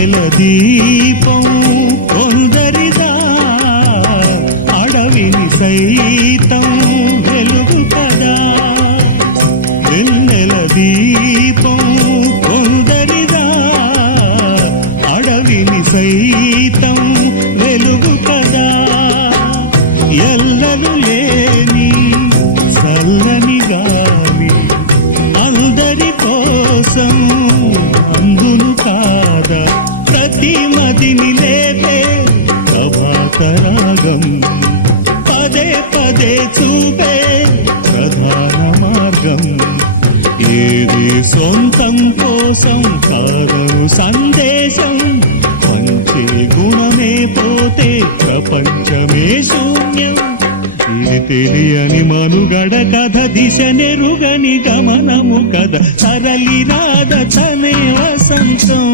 వెన్నెల దీపం కొందరిదా అడవిని సైతం వెలుగు కదా వెన్నెల దీపం కొందరిదా అడవిని సైతం వెలుగు కదా ఎల్లలు లేని చల్లని గాలి అందరి కోసం అందును కాదా ప్రతి మదిని లేపే ప్రభాతరాగం పదే పదే చూపే ప్రధాన మార్గం ఏది సొంతం కోసం కాదను సందేశం పంచే గుణమే పోతే ప్రపంచమే శూన్యం ఇది తెలియని మనుగడ కథ దిశ నెరుగని గమనము కథ సరళి రాధ తనే వసంతం